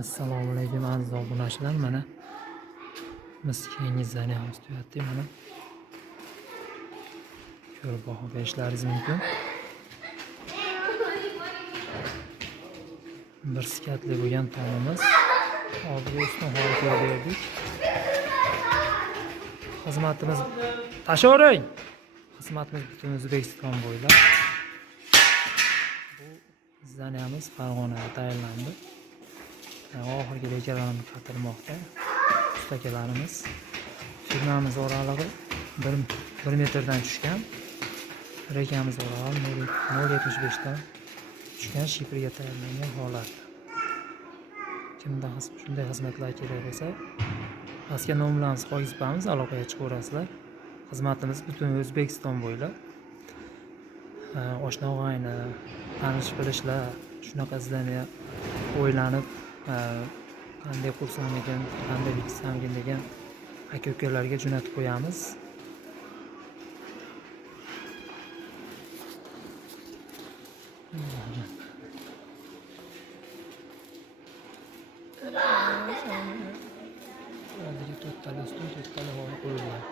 Assalomu alaykum aziz obunachilar. Mana biz keyingi zanemiz tuyatdi. Mana ko'rib baho berishlaringiz mumkin. Bir sikatli bo'lgan tomimiz. Oldiga ustun holi ko'rdik. Xizmatimiz tashavering. Xizmatimiz butun O'zbekiston bo'ylab. Bu zanemiz Farg'onada tayyorlandi. Oxirgi rejalarini qatirmoqda ustakalarimiz. Firmamiz oralig'i 1 metrdan tushgan. Rejamiz oraligi 0.75 dan tushgan shifrga tayyorlangan holat. Kimda shunday xizmatlar kerak bo'lsa, pastga nomerlarimizni qo'yib beramiz, aloqaga chiqaverasizlar. Xizmatimiz butun O'zbekiston bo'ylab. Oshna og'ayni, tanish bilishlar, shunaqa izlanib, o'ylanib, qanday qilsamikin, qanday biksamikin degan aka-ukalarga jo'natib qo'yamiz. Hozirgi to'rttala ustun, to'rttala holi qo'yilgan.